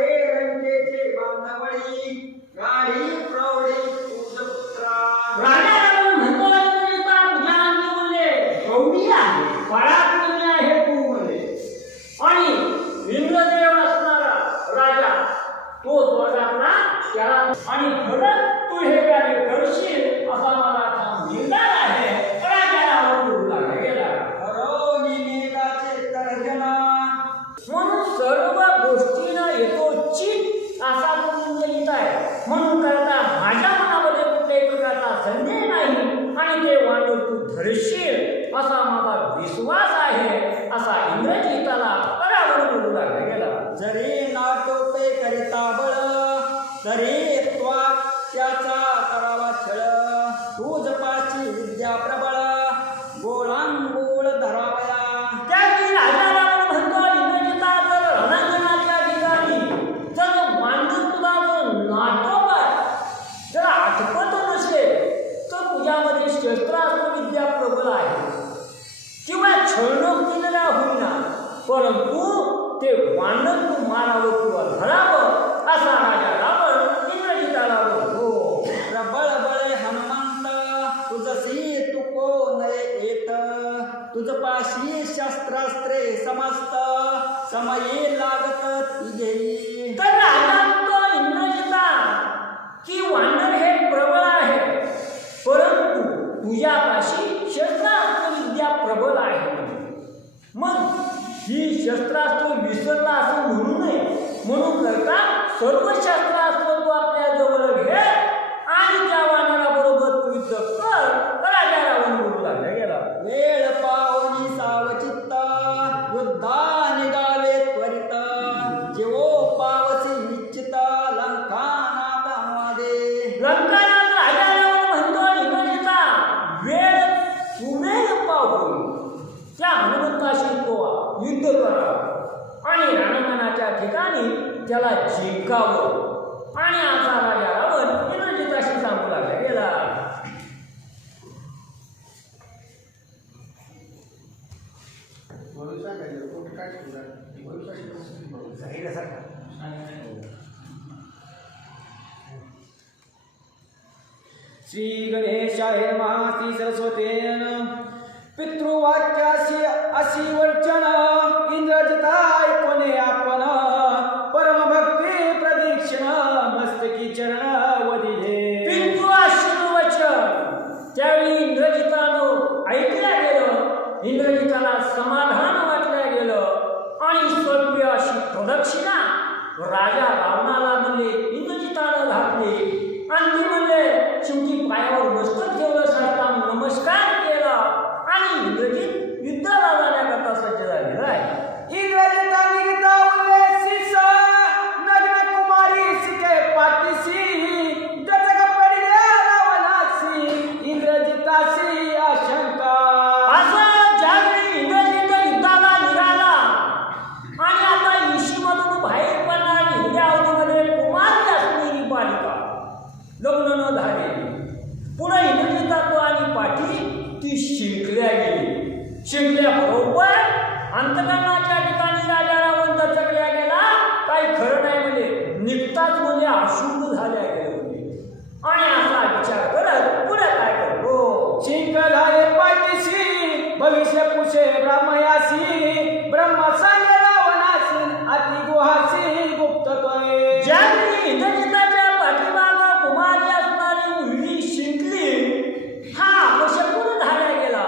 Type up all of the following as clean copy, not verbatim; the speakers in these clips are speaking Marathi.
हे रंगेचे बांधवळी गाडी प्रौढी तुझपुत्रा. राजा रावण म्हणतो इंद्रजिता तुझ्या अंगी बोलले प्रौढी आहे, पराक्रमी आहे तू बोलले. आणि इंद्रदेव असणारा राजा तो स्वर्गातला त्याला आणि खरंच तू हे कार्य करशील असा मला ठाम निर्धार आहे. राजा रावण बोलू लागला गेला. हरवली मेघाचे तर्जना म्हणून सर्व गोष्टींना येतो चित असा इंद्रजित आहे. म्हणून करता माझ्या मनामध्ये कुठल्याही प्रकारचा संदेह नाही आणि ते वानर तू धरशील असा माझा विश्वास आहे असा इंद्रजिताला परावर बोलू लागला गेला. जरी नाटोपे करिता बळ तरी त्वा त्याचा करावा छळ. तूज पाची विद्या प्रबळ गोळांगोळ धरावया. त्यावेळी राजा रावण म्हणतो इंद्रजिता जर रणांगणाच्या ठिकाणी जर मांडून तुला जर नाटोबा जर आठवत नसेल तर तुझ्यामध्ये शस्त्रास्त्र विद्या प्रबल आहे किंवा छळणूक केलेला होईना परंतु ते वानर तू मारावं किंवा धरावं असा राजा रावण इंद्रजिताला बोलतो. प्रबळ बळे हनुमंत तुझसी तुको नये येत. तुझपाशी शस्त्रास्त्रे समस्त समये लागत ती घेई. तर राजा म्हणतो इंद्रजिता की वानर हे प्रबळ आहे परंतु तुझ्यापाशी शस्त्रास्त्र विद्या प्रबल आहे. मग ही शस्त्रास्त्र विसरला असं म्हणू नये म्हणून करता सर्व शस्त्रास्त्र तू आपल्या जवळ घे आणि त्या वानराबरोबर तू युद्ध कर. राजा रावण बोलू लागला गेला. वेळ पावनी सावचित्त युद्धा निघावे त्वरित. जेवो पावसी निश्चित लंकानाथ हनुमादे. लंकानाथ राजा रावण म्हणतो इंद्रजिता वेळ सुमेध पाहून त्या हनुमंताशी तो युद्ध करावं आणि रणांगणाच्या ठिकाणी त्याला जिंकावं आणि असा राजा रावण इंद्रजिताशी सांगू लागला गेला. श्री गणेशाय नमः. श्री सरस्वते पितृवाक्याशी अशी वचन इंद्रजिताय कोणे आपण परम भक्ती प्रदीक्षिण मस्तकी चरण वदिले. पितृआशीर्वचन त्यावेळी इंद्रजितानं ऐकल्या गेलं. इंद्रजिताला समाधान वाटल्या गेलं आणि सर्व अशी प्रदक्षिणा राजा रावणाला म्हणले इंद्रजितानं घातली आणि ते म्हणले शेवटी पायावर मस्तक ठेवलं साष्टांग नमस्कार केला आणि इंद्रजित युद्धाला जाण्याकरता सज्ज झालेला आहे. इंद्रजिता निघता उल्लेसिस नग्न कुमारी सिके पाठीशी दचक पडल्या रावणासी इंद्रजिताशी आशंका. असं ज्यावेळी इंद्रजित युद्धाला निघाला आणि आता इशीमधून बाहेर पडणार हिंद्या अवधीमध्ये कुमारी असलेली बालिका लग्न न झालेली पुढे इंद्रजिता तो आणि पाठी ती शिंकल्या गेली. शिंकल्याबरोबर अंतकरणाच्या ठिकाणी राजा रावण दचकल्या गेला. काही खरं नाही म्हणजे निघताच म्हणजे अशुभ झाल्या गेले होते आणि असा विचार करत पुढे काय करतो. शिंक झाले पाठीशी भविष्य पुषे ब्रह्मयासी ब्रह्म सांगे रावणासी अति गुहासी गुप्त तोय. ज्यावेळी इंद्रजिताच्या पाठीमागं कुमारी असणारी मुलगी शिंकली हा अपशकुन झाला गेला.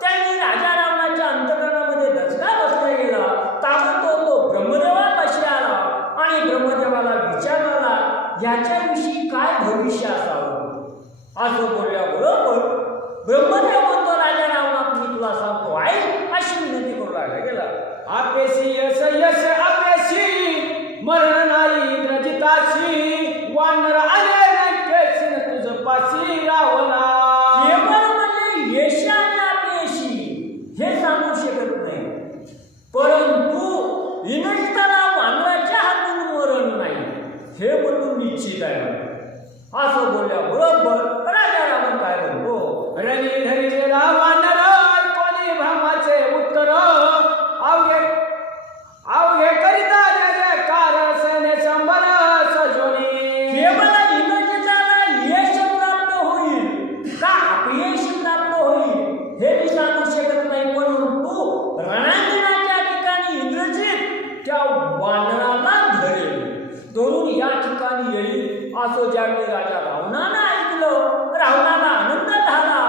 त्यांनी राजा रावणाच्या अंतकरणामध्ये दचका बसला गेला. ताबडतोब तो ब्रह्मदेवापाशी आला आणि ब्रह्मदेवाला विचारला याच्याविषयी काय भविष्य असावं. असं बोलल्याबरोबर ब्रह्मदेव म्हणतो राजा रावणा मी तुला सांगतो आहे अशी विनंती करू लागला गेला. आपेशी यश यश आपेशी मरण नाही इंद्रजिताशी वानर आले लंकेशी तुझ पाशी रावणा. केवळ म्हणजे यश आणि अपयशी हे सांगू शकत नाही परंतु इंद्रजिताला वानराच्या हातून मरण नाही हे म्हणून निश्चित आहे. असं बोलल्याबरोबर राजा रावण काय म्हणतो रणी धरिलेला वानर कोणी ब्रह्माचे उत्तर अवघे अवघे करिता जय जयकार सेने सम असं ज्यावेळी राजा रावणानं ऐकलं, रावणाला आनंद झाला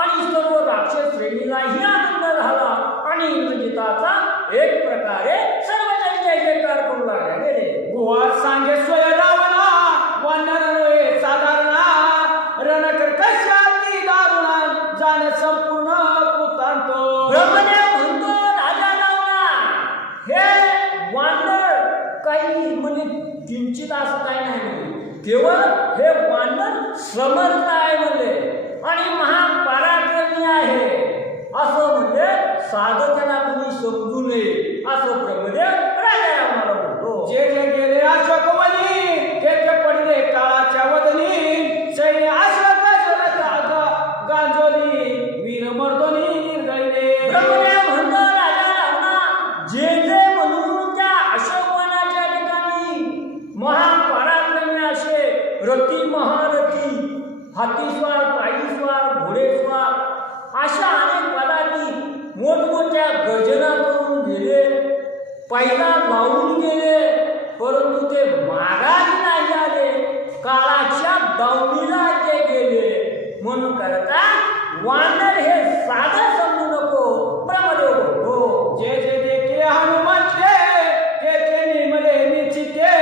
आणि सर्व राक्षस श्रेणीलाही आनंद झाला आणि इंद्रजिताचा एक प्रकारे सर्वजण जय जयकार करू लागले. गुहा सांगे स्वय रावणा वानर नव्हे साधारणा रणकर कशाती दारुणा जाण संपूर्ण कृतांत. ब्रह्मदेव म्हणतो राजा रावणा हे वानर काही म्हणजे किंचित असं काही नाही म्हणजे केवळ हे वानर समर्थ आहे म्हणजे आणि महापराक्रमी आहे असं म्हणजे साधं त्याला तुम्ही समजू नये असं ब्रह्मदेव राजा रावणाला म्हणतो. जे जे गेले अशोकवनी ते ते पडले काळाच्या वदनी सैन्य अशोक गांजोली वीर मर्दोनी निर्दयले. ब्रह्मदेव म्हणतो राजा रावणा जे जे म्हणून त्या अशोकवनाच्या ठिकाणी महापराक्रमी असे रथी महारथी हातीस्वार पायीस्वार घोडेस्वार अशा अनेक पदार्थी मोठमोठ्या गर्जना करून गेले, पैला लावून गेले, परंतु ते माघारी नाही आले, काळाच्या दावणीला ते गेले. म्हणून करता वानर हे साधं समजू नको. ब्रह्मदेव म्हणतो जे जे देखे हनुमंते ते ते निमले निचिते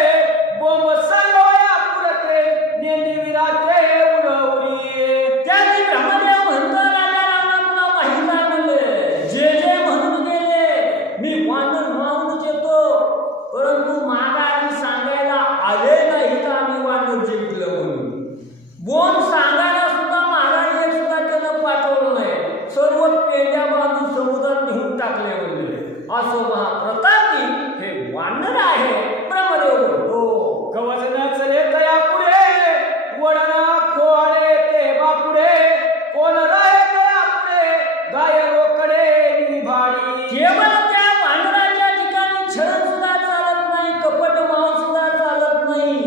बोंब सयोया पुरते नेंदी विराते उडवली. त्याने ब्रह्मदेव म्हणतो राजा रावणाला माहित आहे म्हणले जे जे म्हणून गेले मी वानर मावून येतो, परंतु माघारी सांगायला आले नाही तर आम्ही वानर जिंकलं म्हणून. बोन सांगायला सुद्धा माघारी एक सुद्धा त्यानं पाठवलं नाही, सर्व पेंड्या बांधून समुद्रात नेऊन टाकले म्हणजे असं महाप्रतापी हे वानर आहे. ब्रह्मदेव म्हणतो गवज नचले तया पुढे वडन खोडे ते बापुडे कोण राहे तया पुढे गाय रोकडे निभाडी. केवळ त्या वानराच्या ठिकाणी छळ सुद्धा चालत नाही, कपट भाव सुद्धा चालत नाही.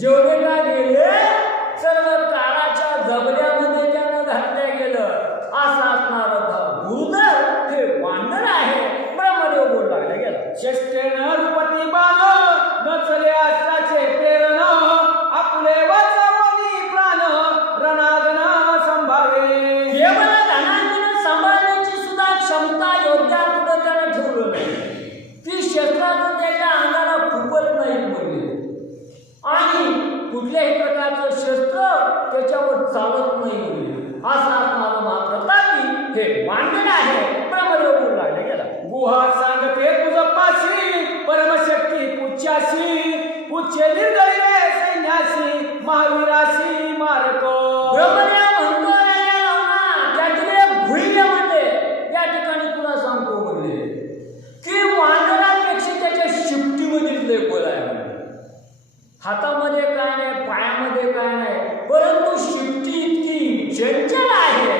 जेवढे का गेले सर्व काळाच्या जबड्यामध्ये त्यानं घातल्या गेलं असं असणारं गुरुधर हे वानर आहे. ब्रह्मदेव बोलू लागला गेला शस्त्रेन रुपती बाण नचले अस्त्राचे प्रेरण आपले वाचवणी प्राण रणागण संभावे. केवळ रणांगण सांभाळण्याची सुद्धा क्षमता योद्ध्यापुढे त्यानं ठेवलं नाही. ती शस्त्राचं त्याच्या अंगाला फुकत नाही म्हणजे आणि कुठल्याही प्रकारचं शस्त्र त्याच्यावर चालत नाही म्हणजे असं असणारं महाप्रतापी हे वानर आहे. ब्रह्मदेव बोलू लागला गेला गुहा सांगते तुझ पाशी परमशक्ती पुच्छाशी पुच्छे निर्दयी सैन्यासी महावीराशी मारक. ब्रह्मदेव म्हणतो राजा रावणा त्यातले भुईले म्हणले या ठिकाणी तुला सांगतो म्हणले की वानरापेक्षा त्याच्या शिफ्टीमधील लय बळ आहे म्हणले. हातामध्ये काय नाही, पायामध्ये काय नाही, परंतु शिफ्टी इतकी चंचल आहे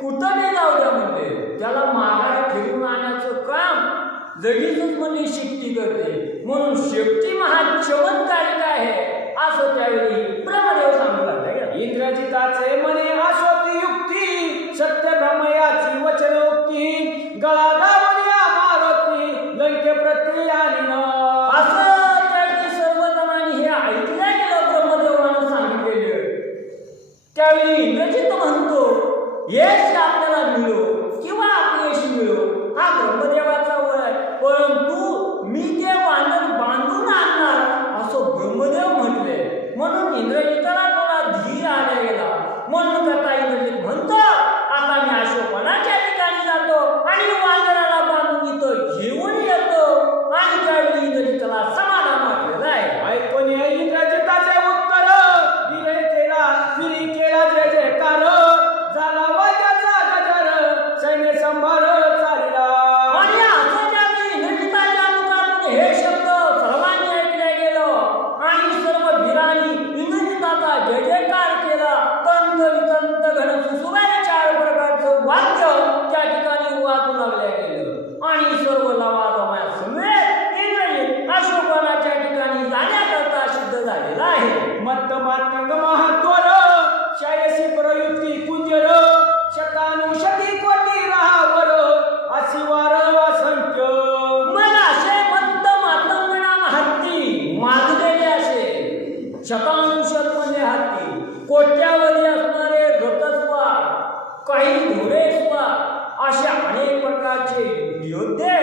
कुठं नाही जाऊ द्या म्हणले. त्याला माघारी फिरून आणण्याचं काम लगेचच म्हणजे शिफ्टी करते, म्हणून शेफ्टी महा चमत्कारिक आहे असं त्यावेळी ब्रह्मदेव सांगू लागले. इंद्रजिताचे म्हणे अशोक युक्ती सत्य ब्रह्मयाची वचनोक्ती गळा दाबल्या मारुती लंके प्रती आणि असं त्यावेळी सर्वजणांनी हे ऐकल्या गेलं ब्रह्मदेवानं सांगितलेलं. त्यावेळी इंद्रजित म्हणतो यश आपल्याला मिळो किंवा अपयश मिळो हा ब्रह्मदेवाचा वळ आहे, परंतु मी ते वानर बांधून आणणार असं ब्रह्मदेव म्हटले. म्हणून इंद्रजिताला थोडा धीर आला गेला. म्हणून आता इंद्रजित म्हणतो आता मी अशोकवनाच्या ठिकाणी जातो आणि वानराला बांधून इथं घेऊन येतो आणि त्यावेळी इंद्रजिताला समाधान वाटलेलं आहे. ऐकून इंद्रजिताचे उत्तर विरी केला जय जयकार झाला वाद्याचा गजर सैन्य संभार चालला. आणि असं त्यावेळी इंद्रजिताच्या मुखातून हे शब्द सर्वांनी ऐकले गेलं आणि सर्व वीरांनी इंद्रजिताचा जय जयकार केला. तंत वितंत घन सुसुबाने 4 प्रकारचं वाद्य त्या ठिकाणी वाजू लागले गेलं आणि सर्व लवाजमाया समेत इंद्रजित अशोकवनाच्या ठिकाणी जाण्याकरता सिद्ध झालेला आहे. मत्त मातंग महात्वर शायसी प्रयुक्ती कुंजर शतानुशती कोटी राहावर असिवार असंख्य. मला असे मत्त मातंगणा महत्ती मागलेले असे शतांशत म्हणजे काही घोडेस्वार अशा अनेक प्रकारचे योद्धे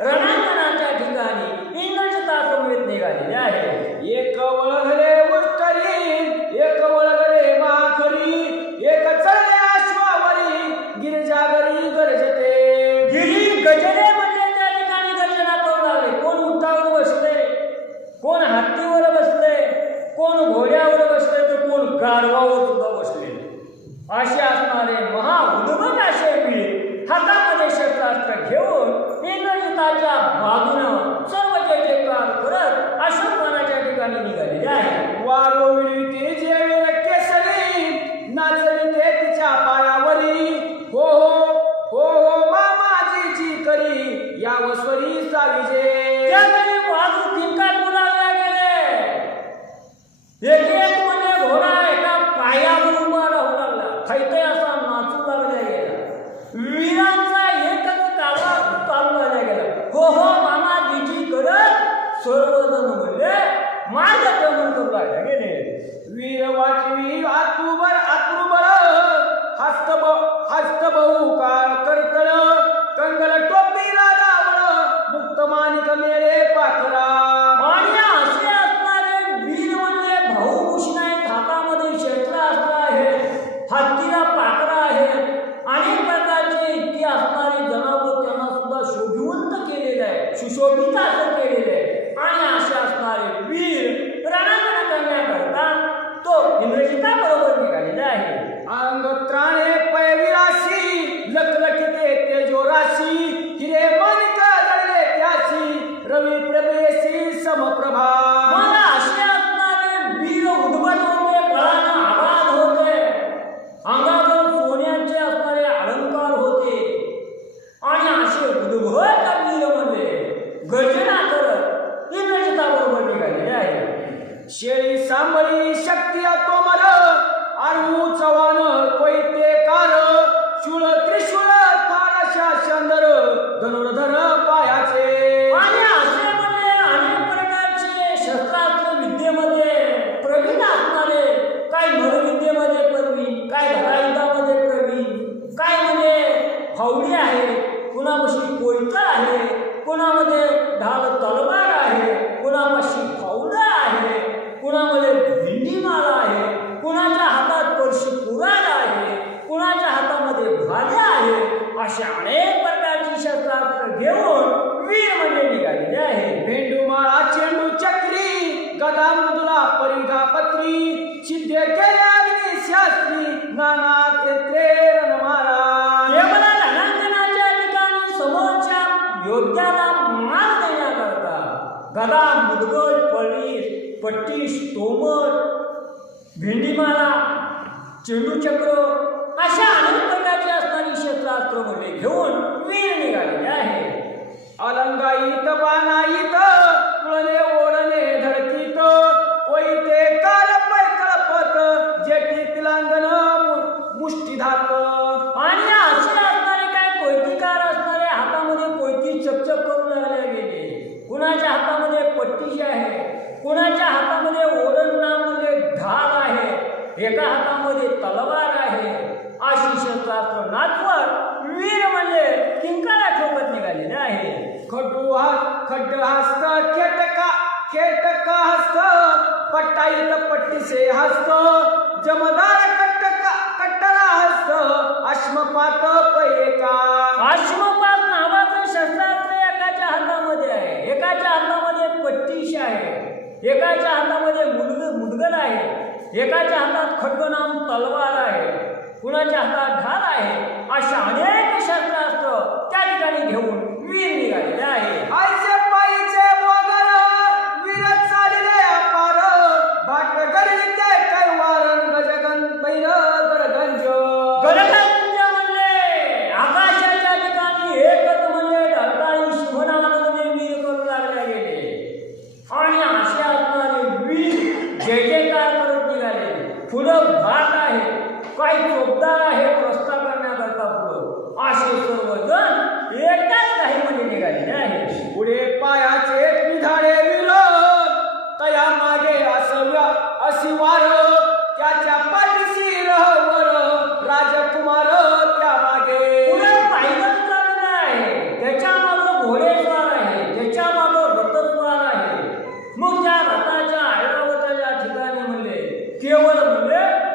रणांगणाच्या ठिकाणी इंद्रजितासमवेत निघालेले आहे. एक वळगले उष्टरी, एक वळगले माखरी, एक चढले अश्वावरी, गिरिजागरी गरजते. गिरी गजरे म्हणजे त्या ठिकाणी गर्जना करू लागले. कोण उंटावर बसले, कोण हत्तीवर बसले, कोण घोड्यावर बसले, तर कोण गाढवावर सुद्धा बसले. असे असणारे महा उद्भट असे वीर हातामध्ये शस्त्रास्त्र घेऊन इंद्रजिताच्या बाजूनं सर्व जय जयकार करत अशोकवनाच्या ठिकाणी निघालेले आहे. वारोविडी जे वीर केसरी, नाचविते तिच्या पायावरी. हो हो हो मामाजीची करी, यावस्वरी साविजे. त्यावेळी वाजू किंकाळ बोलावल्या गेले. एक एक म्हणजे घोडा एका पायावर उभा राहू लागला, खैते असा नाचू लागला गेला. वीरांचा एकच कावा चालू लागला गेला. हो हो मामाजीची करत सर्वजण म्हणले मार्गक्रमण करू लागले गेले. वीर वाटवी आतुबर आतुबर, हस्त बहु काळ करतळ, कंगल टोपी राजावळ, मुक्त मानिक मेळे पाखरा. आणि असे असणारे वीर म्हणजे भाऊभूषण आहेत. हातामध्ये शस्त्रास्त्र आहे, हत्तीला पाखरा आहे, अनेक प्रकारचे इतके असणारे जनावर त्यांना सुद्धा शोभिवंत केलेले आहे, सुशोभित असं केलेले आहे. आणि असे असणारे वीर रणांगण करण्याकरता तो इंद्रजिताबरोबर निघालेला आहे. अंग त्राणे पैविराशी, लखलखिते तेजोराशी, हिरे मानिक जळले त्याशी, रवी प्रभेशी समप्रभा. मला असे असणारे वीर उद्भट होते, बळानं आबाद होते, अंगावर सोन्याचे असणारे अलंकार होते. आणि असे उद्भट वीर म्हणजे गर्जना करत इंद्रजिताबरोबर निघालेले आहे. शेळी सांबळी शक्ती तोमर, आरू चव्हाण कोयतेकार, शूळ त्रिशूळ फारशा चंदर, धनुर्धर पायाचे. आणि असे म्हणजे अनेक प्रकारचे शस्त्रास्त्र विद्येमध्ये प्रवीण असणारे, काही मरविद्येमध्ये प्रवीण, काय घरायुद्धामध्ये प्रवीण, काय म्हणजे फावडी आहे, कुणापाशी कोयता आहे, कुणामध्ये ढाल तलवार आहे, कुणापाशी फावडं आहे, कुणामध्ये भिंडीमाळा आहे, कुणाच्या हातात परशी कुऱ्हाड आहे, कुणाच्या हातामध्ये भाले आहे. अशा अनेक प्रकारची शस्त्रास्त्र घेऊन वीर म्हणजे निघालेले आहे. भेंडूमाळा चेंडू चक्री, गदा मृदुला परिघा पत्री, सिद्धे केले अग्नी शास्त्री, नानात येते रणमाला. केवळ रणांगणाच्या ठिकाणी समोरच्या योद्ध्याला मार देण्याकरता गदा, मुदगल, पट्टीस, तोमर, भेंडीमाळा, चेंडूचक्र अशा अनेक प्रकारचे असणारी शस्त्रास्त्र म्हणजे घेऊन वीर निघालेले आहे. अलंगाईत बाणाईत, तुळणे ओढणे धडकीत, कोयते कार पैकळपत, जेठी पिलांगण मुष्टीधात. आणि असे असणारे काय कोयतीकार असणारे हातामध्ये कोयती चकचक करून लागले गेले. कुणाच्या हातामध्ये पट्टीशी आहे, कुणाच्या हातामध्ये ओढणामध्ये ढाल आहे, एका हातामध्ये तलवार आहे. अशी शस्त्रास्त्र नाचवत वीर म्हणजे किंकाळा ठोकत निघालेले आहे. खड्ड हस्त खेटका हस्त, पट्टाईत पट्टीसे हस्त, जमदार कट्टरा हस्त, अश्मपात पैका. अश्मपात नावाचं शस्त्रास्त्र एकाच्या हातामध्ये आहे, एकाच्या हातामध्ये पट्टीश आहे, एकाच्या हातामध्ये मुदगल आहे, एकाच्या हातात खड्गनाम तलवार आहे, कुणाच्या हातात ढाल आहे. अशा अनेक शस्त्रास्त्र त्या ठिकाणी घेऊन वीर निघालेले आहे. आयचे पायीचे मोगर, वीर चालिले अपार, भाट गरविते कैवारण, गजगन पैर गडगंज. गडगंज म्हणले आकाशाच्या ठिकाणी एकच म्हणजे ढळताळी शिवनामध्ये वीर करू लागले गेले. आणि असे असणारे वीर जय जयकार करत निघाले. पुढं भात आहे, काही चोपदार आहे प्रस्ताव करण्याकरता पुढं. असे सर्वजण एकाच काही मध्ये निघालेले आहे. पुढे पायाचे निधाडे वीर, तया मागे असिवार, त्याच्या पाठीशी रहवर राजकुमार.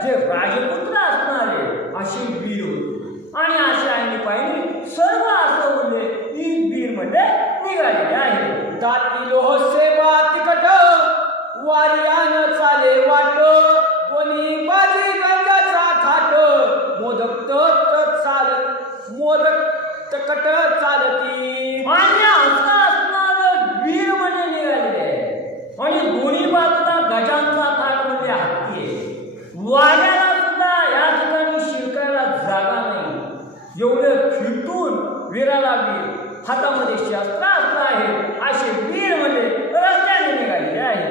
जे राजपुत्र असणारे असे वीर होते. आणि अशा आईने पाहिजे सर्व असं म्हणजे ही वीर म्हणजे निघालेले आहे. दाती लोह सेवा तिकट वारियान चाले वाट कोणी बाजी गंजाचा थाट मोदक तकट चालती. आणि असं असणारं वीर म्हणजे निघालेले आहे. आणि दोन्ही बाजूला गजांचा थाट म्हणजे हत्ती आहे. वाऱ्याला सुद्धा या ठिकाणी शिरकायला जागा नाही. एवढं खिटून वीराला वीर हातामध्ये शस्त्र असलं आहे असे वीर म्हणजे रस्त्याने निघालेले आहे.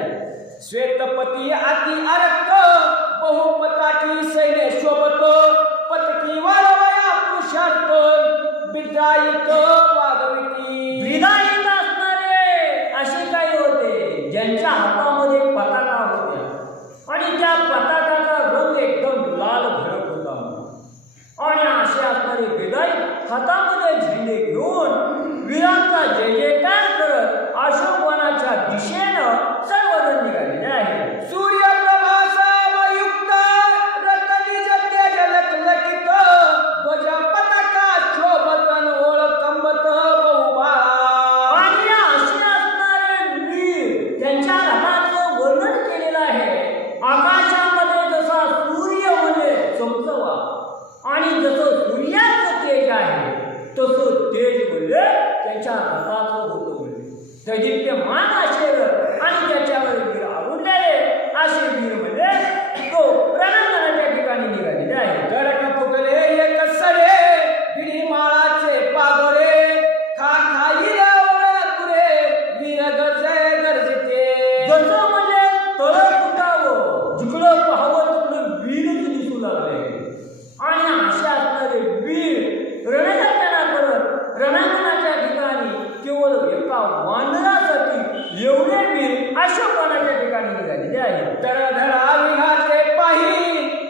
श्वेतपती अति अरक्त बहुपताकी सैन्य शोभत पतकी वाढवया पुरुषार्थ विदायित वागविती. विदायित असणारे असे काही होते ज्यांच्या हातामध्ये पताका होत्या आणि त्या पताकाचा रंग एकदम लाल भडक होता. आणि असे असणारे विदायित हातामध्ये झेंडे घेऊन वीरांचा जय जयकार करत अशोकवनाच्या दिशेनं सर्वजण निघालेले आहे. सूर्यप्रभासामयुक्त रतनिज तेज लखलखित ध्वज पताका शोभतन ओळखंबत बहुबा. आणि असे असणारे वीर त्यांच्या रथाचं वर्णन केलेलं आहे. आकाशामध्ये जसा सूर्य म्हणजे चमचवा आणि जसं सूर्याचं तेज आहे तसं तेज म्हणजे त्यांच्या रथाचं होतं म्हणजे दैदिप्यमान असेल आणि त्याच्यावर वीर आवडलेले असे वीर म्हणजे तो रणांगणाच्या ठिकाणी निघालेले आहे. गडक फुटले एक सरे गिरिमाळाचे पागोरे खा खाईल तुरे वीर गरजे गरजते. जसं म्हणजे तळ फुटावं जिकडं पाहावं तिकडं वीरच दिसू लागले. आणि असे असणारे वीर रणरंजना करत रणांगणाच्या ठिकाणी केवळ एका वानरासाठी एवढे वीर अशोकवनाच्या ठिकाणी निघालेले आहे. धडधडा विघाचे पाही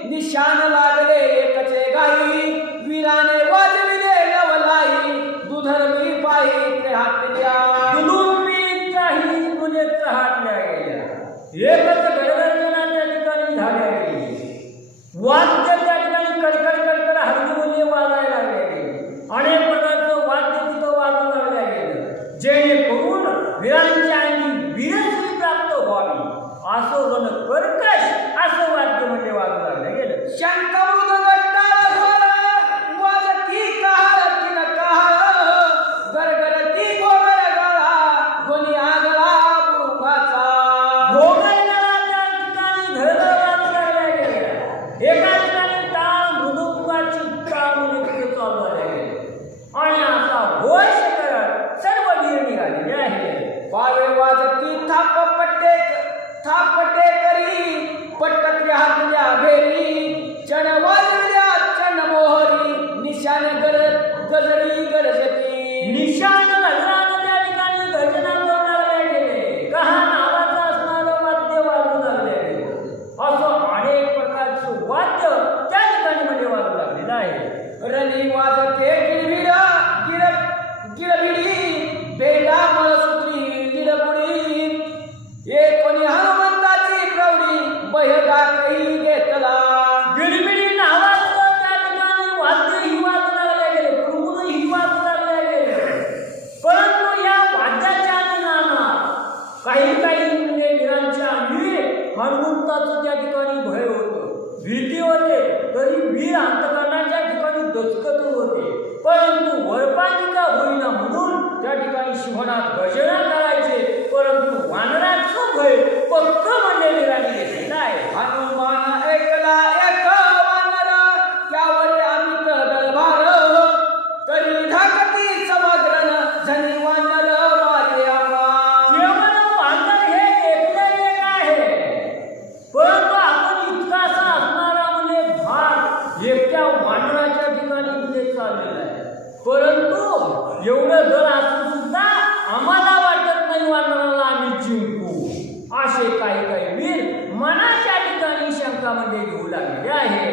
निशान लागले एकचे गाई वीराने वाजविले नवलाई दुधर्मी पाही ते हातल्या. दुलुंबीचाही म्हणजे चहाटल्या गेल्या. एकच गडगर्जनाच्या ठिकाणी झाल्या गेली. वाद्य त्या ठिकाणी कडकड कडकड हरगुले वाजायला लागले. अनेक प्रकारचं वाद्य तिथं वाजू लागल्या गेलं जेणेकरून वीरांच्या अंगी वीरश्री प्राप्त व्हावी असं जण कर्कश असं वाद्य म्हणजे वाजू लागलं गेलं. शंखमृद गट्टाळ घोर वाजती कहाळ तीन कहाळ गरगरती घोगर गाळा कोणी आगळा बुरुंगाचा. भोगरला त्या ठिकाणी घरघर वाजू लागल्या गेल्या. एका ठिकाणी टाळ मृदुंगाची टाळ म्हणजे तिथे चालू झाल्या गेल्या. आणि असा घोष करत सर्व वीर निघालेले आहे. पावे वाजती थापटे करी पटकत्र्या हातल्या भेरी चण वाजविल्या चण मोहरी निशान गजरी गरजती. निशान गजरानं त्या ठिकाणी गर्जना करू लागले गेले. कहा नावाचं असणारं वाद्य वाजू लागले गेले. असं अनेक प्रकारचं वाद्य त्या ठिकाणी म्हणजे वाजू लागलेलं आहे. रणी वाजते गिरविडा गिरभिडी बेडा मळसूत्री गिरबुडी एक कोणी हनुमंताची प्रौढी बहगा काही घेतला. गिरमिडी नावाचं त्या ठिकाणी वाद्यही वाजू लागले गेले. कुरमुरही वाजू लागले गेले. परंतु या वाद्याच्या नानात काही म्हणजे वीरांच्या अंगी हनुमंताचं त्या ठिकाणी भय होतं, भीती होते. तरी वीर अंतकरणाच्या ठिकाणी दचकत होते. परंतु वरपालिका होईना म्हणून त्या ठिकाणी शिवणात गर्जना करायचे. परंतु वानराचं भय पक्क म्हणजे वीरांनी घेतलेलं आहे. हनुमान ऐकला एक वानर त्यावर आम्ही दरबार तरी धाकती समग्रन झनी वानर माझे आम्हा. केवळ वानर हे एकलं एक आहे. परंतु आपण इतकासा असणारा म्हणजे भाग एकट्या वानराच्या ठिकाणी म्हणजे चाललेला आहे. परंतु एवढं जर असून सुद्धा आम्हाला वाटत नाही वानराला आम्ही जिंकू. असे काही वीर मनाच्या ठिकाणी शंका म्हणजे घेऊ लागलेले आहे.